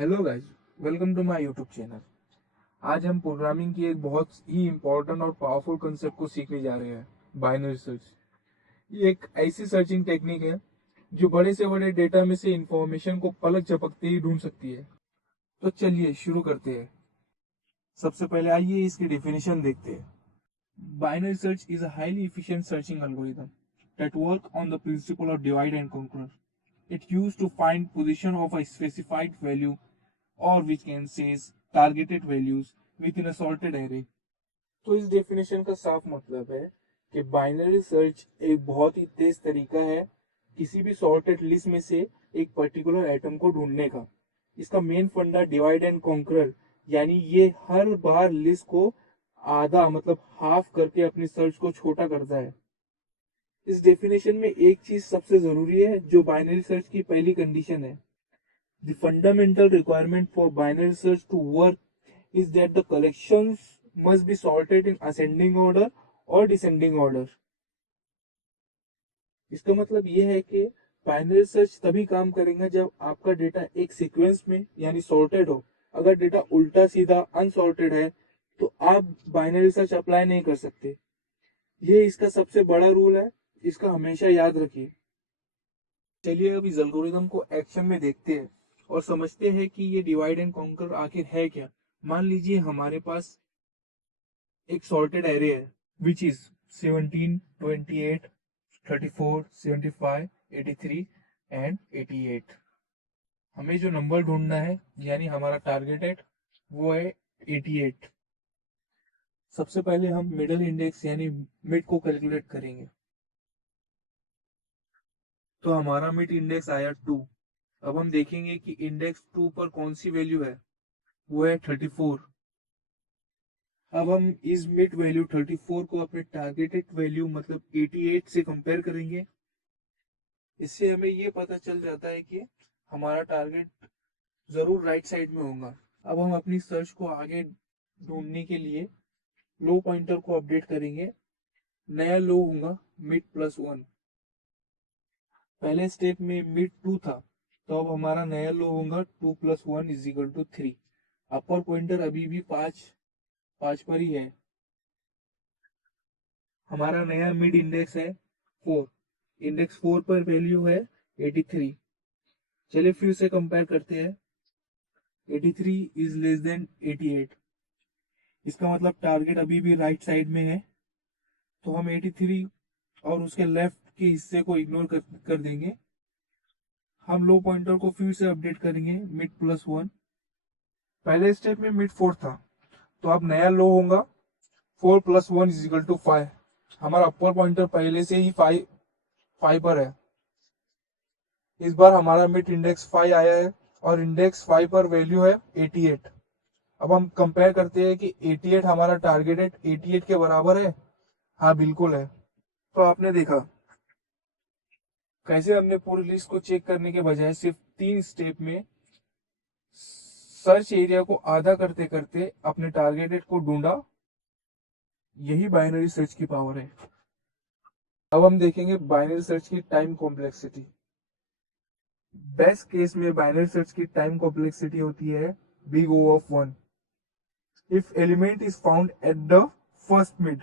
Hello guys, welcome to my YouTube channel. आज हम programming की एक बहुत ही इम्पोर्टेंट और पावरफुल कंसेप्ट को सीखने जा रहे हैं, बाइनरी सर्च। ये एक ऐसी सर्चिंग टेक्निक है जो बड़े से बड़े डेटा में से इंफॉर्मेशन को पलक झपकते ही ढूंढ सकती है। तो चलिए शुरू करते हैं। सबसे पहले आइए इसकी डेफिनेशन देखते हैं। Binary search is a highly efficient searching algorithm that work on the principle of divide and conquer. It used to find position of a specified value or which can says targeted values within a sorted array. तो इस definition का साफ मतलब है कि binary search एक बहुत ही तेज तरीका है किसी भी सॉर्टेड लिस्ट में से एक पर्टिकुलर आइटम को ढूंढने का। इसका मेन फंडा डिवाइड एंड कॉन्कर, यानी ये हर बार लिस्ट को आधा मतलब हाफ करके अपनी सर्च को छोटा करता है। इस डेफिनेशन में एक चीज सबसे जरूरी है जो बाइनरी सर्च की पहली कंडीशन है। The fundamental requirement for binary search to work is that the collections must be sorted in ascending order or descending order. इसका मतलब यह है कि बाइनरी सर्च तभी काम करेगा जब आपका डेटा एक सीक्वेंस में यानी सॉर्टेड हो। अगर डेटा उल्टा सीधा अनसॉर्टेड है तो आप बाइनरी सर्च अप्लाई नहीं कर सकते। यह इसका सबसे बड़ा रूल है, इसका हमेशा याद रखिए। चलिए अब इस एल्गोरिथम को एक्शन में देखते हैं और समझते हैं कि ये डिवाइड एंड कॉन्कर आखिर है क्या। मान लीजिए हमारे पास एक सॉर्टेड एरे है विच इज 17, 28, 34, 75, 83 एंड 88। हमें जो नंबर ढूंढना है यानी हमारा टारगेटेड वो है 88। सबसे पहले हम मिडिल इंडेक्स यानी मिड को कैलकुलेट करेंगे। तो हमारा मिड इंडेक्स आया 2। अब हम देखेंगे कि इंडेक्स 2 पर कौन सी वैल्यू है, वो है 34। अब हम इस मिड वैल्यू 34 को अपने टारगेटेड वैल्यू मतलब 88 से कंपेयर करेंगे। इससे हमें ये पता चल जाता है कि हमारा टारगेट जरूर राइट साइड में होगा। अब हम अपनी सर्च को आगे ढूंढने के लिए लो पॉइंटर को अपडेट करेंगे। नया लो होगा मिड +1। पहले स्टेप में मिड 2 था, तो अब हमारा नया लो होगा 2 + 1 = 3। अपर पॉइंटर अभी भी 5 पर ही है। हमारा नया मिड इंडेक्स है 4। इंडेक्स 4 पर वैल्यू है 83। चलिए फिर से कंपेयर करते हैं। 83 इज लेस देन 88। इसका मतलब टारगेट अभी भी राइट साइड में है, तो हम 83 और उसके लेफ्ट के हिस्से को इग्नोर कर देंगे। हम लो पॉइंटर को फिर से अपडेट करेंगे मिड +1। पहले स्टेप में मिड 4 था, तो अब नया लो होगा 4 + 1 = 5। हमारा अपर पॉइंटर पहले से ही 5 पर है। इस बार हमारा मिड इंडेक्स 5 आया है और इंडेक्स 5 पर वैल्यू है 88। अब हम कंपेयर करते हैं कि 88 हमारा टारगेटेड 88 के बराबर है। हाँ बिल्कुल है। तो आपने देखा कैसे हमने पूरी लिस्ट को चेक करने के बजाय सिर्फ 3 स्टेप में सर्च एरिया को आधा करते करते अपने टारगेटेड को ढूंढा। यही बाइनरी सर्च की पावर है। अब हम देखेंगे बाइनरी सर्च की टाइम कॉम्प्लेक्सिटी। बेस्ट केस में बाइनरी सर्च की टाइम कॉम्प्लेक्सिटी होती है big O of 1 if element is found at the first mid.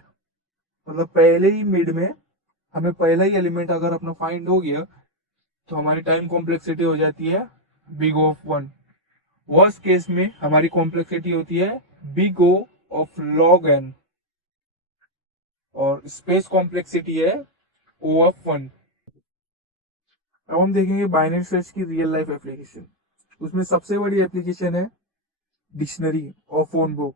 मतलब पहले ही मिड में हमें पहला ही एलिमेंट अगर अपना फाइंड हो गया तो हमारी टाइम कॉम्प्लेक्सिटी हो जाती है big O of 1। Worst case में हमारी कॉम्प्लेक्सिटी होती है big O of log n और स्पेस कॉम्प्लेक्सिटी है O of 1। अब हम देखेंगे बाइनरी सर्च की रियल लाइफ एप्लीकेशन। उसमें सबसे बड़ी एप्लीकेशन है डिक्शनरी और फोन बुक।